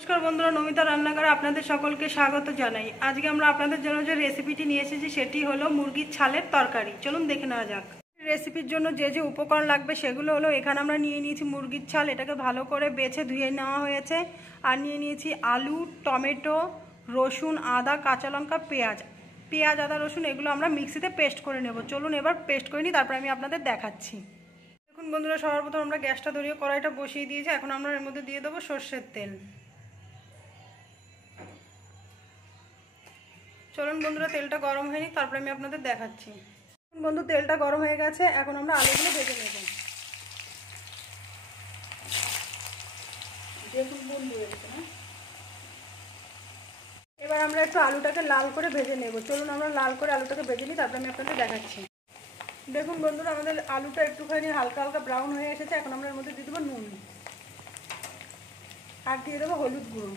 নমস্কার বন্ধুরা, নমিতা রান্নাঘরে আপনাদের সকলকে স্বাগত জানাই। আজকে আমরা আপনাদের জন্য যে রেসিপিটি নিয়ে এসেছি সেটি হলো মুরগির ছালের তরকারি। চলুন দেখে নেওয়া যাক। রেসিপির জন্য যে যে উপকরণ লাগবে সেগুলো হলো, এখানে আমরা নিয়ে নিয়েছি মুরগির ছাল, এটাকে ভালো করে বেছে ধুয়ে নেওয়া হয়েছে। আর নিয়ে নিয়েছি আলু, টমেটো, রসুন, আদা, কাঁচা লঙ্কা, পেঁয়াজ, আদা, রসুন এগুলো আমরা মিক্সিতে পেস্ট করে নেব। চলুন এবার পেস্ট করে নিই, তারপর আমি আপনাদের দেখাচ্ছি। দেখুন বন্ধুরা, সবার প্রথম আমরা গ্যাসটা ধরিয়ে কড়াইটা বসিয়ে দিয়েছি। এখন আমরা এর মধ্যে দিয়ে দেবো সর্ষের তেল। চলুন বন্ধুরা, তেলটা গরম হয়নি, তারপরে আমি আপনাদের দেখাচ্ছি। বন্ধু, তেলটা গরম হয়ে গেছে, এখন আমরা আলুগুলো ভেজে নেব। দেখুন বন্ধু, এবার আমরা একটু আলুটাকে লাল করে ভেজে নেব। চলুন আমরা লাল করে আলুটাকে ভেজে নিই, তারপরে আমি আপনাদের দেখাচ্ছি। দেখুন বন্ধুরা, আমাদের আলুটা একটুখানি হালকা হালকা ব্রাউন হয়ে এসেছে। এখন আমরা এর মধ্যে দিয়ে দেবো নুন, আর দিয়ে দেবো হলুদ গুঁড়ো।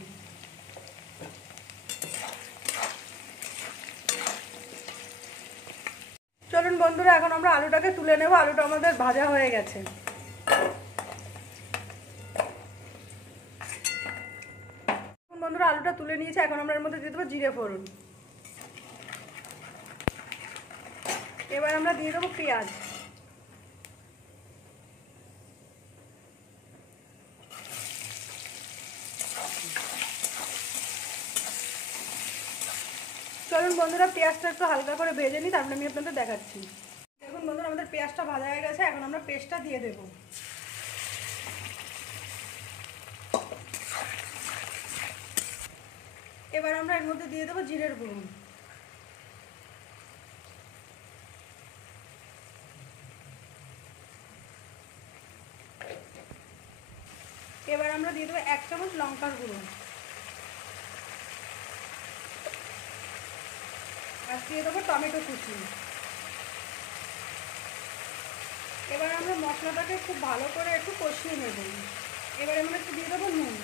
চলুন বন্ধুরা, এখন আমরা আলুটাকে তুলে নেব। আলুটা আমাদের ভাজা হয়ে গেছে। বন্ধুরা, আলুটা তুলে নিয়েছি। এখন আমরা এর মধ্যে দিয়ে দেবো জিরে ফোড়ন। এবার আমরা দিয়ে দেবো পেঁয়াজ। চলুন বন্ধুরা, পেঁয়াজটা একটু হালকা করে ভেজে নিই, তারপরে আমি আপনাদের দেখাচ্ছি। দেখুন বন্ধুরা, আমাদের পেঁয়াজটা ভাজা হয়ে গেছে। এখন আমরা পেস্টটা দিয়ে দেব। এবার আমরা এর মধ্যে দিয়ে দেবো জিরের গুঁড়ো। এবার আমরা দিয়ে দেবো 1 চামচ লঙ্কার গুঁড়ো। আর দিয়ে দেবো টমেটো কুচি। এবার আমরা মশলাটাকে খুব ভালো করে একটু কষিয়ে নেব। এবার আমরা একটু দিয়ে দেবো নুন।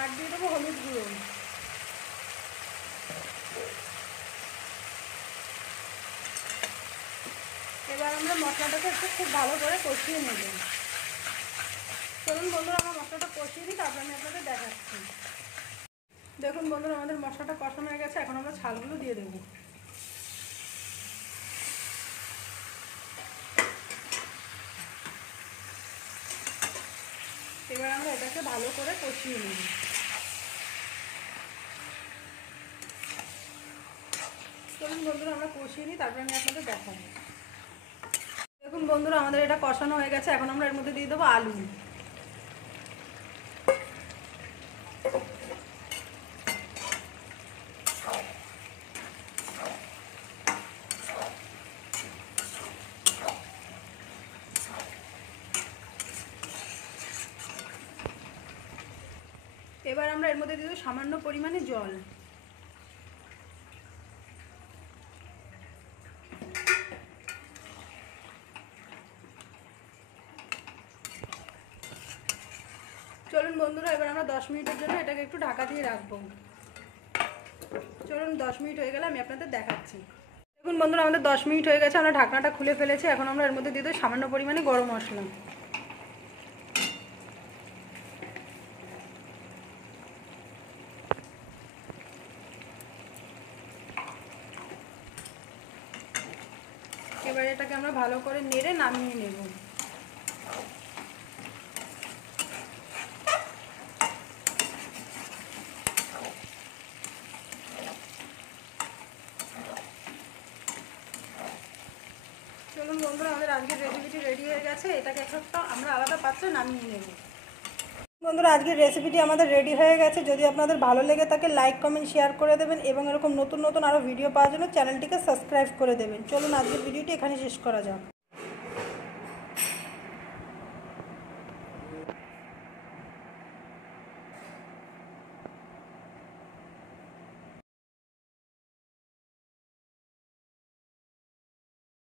আর দিয়ে দেবো হলুদ গুঁড়ো। এবার আমরা মশলাটাকে একটু খুব ভালো করে কষিয়ে নেব। চলুন বন্ধুরা, আমরা মশলাটা কষিয়ে দিই, তারপরে আমি আপনাদের দেখাচ্ছি। দেখুন বন্ধুরা, আমাদের মশলাটা কষানো হয়ে গেছে। এখন আমরা ছালগুলো দিয়ে দেব। এবার আমরা এটাকে ভালো করে কষিয়ে নেব। চলুন বন্ধুরা, আমরা কষিয়ে নিই, তারপরে আমি আপনাদের দেখাবো। দেখুন বন্ধুরা, আমাদের এটা কষানো হয়ে গেছে। এখন আমরা এর মধ্যে দিয়ে দেবো আলু। এবার আমরা এর মধ্যে দিয়ে দেবো সামান্য পরিমাণে জল। চলুন বন্ধুরা, এবার আমরা 10 মিনিটের জন্য এটাকে একটু ঢাকা দিয়ে রাখবো। চলুন 10 মিনিট হয়ে গেলে আমি আপনাদের দেখাচ্ছি। দেখুন বন্ধুরা, আমাদের 10 মিনিট হয়ে গেছে। আমরা ঢাকনাটা খুলে ফেলেছি। এখন আমরা এর মধ্যে দিয়ে দেবো সামান্য পরিমাণে গরম মশলা। এবার এটাকে আমরা ভালো করে নেড়ে নামিয়ে নেব। চলুন বন্ধুরা, আমাদের আজকের রেসিপিটি রেডি হয়ে গেছে। এটাকে একটা আমরা আলাদা পাত্রে নামিয়ে নেব। বন্ধুরা, আজকের রেসিপিটি আমাদের রেডি হয়ে গেছে। যদি আপনাদের ভালো লেগে থাকে, লাইক, কমেন্ট, শেয়ার করে দেবেন এবং এরকম নতুন নতুন আরও ভিডিও পাওয়ার জন্য চ্যানেলটিকে সাবস্ক্রাইব করে দেবেন। চলুন আজকের ভিডিওটি এখানে শেষ করা যাক।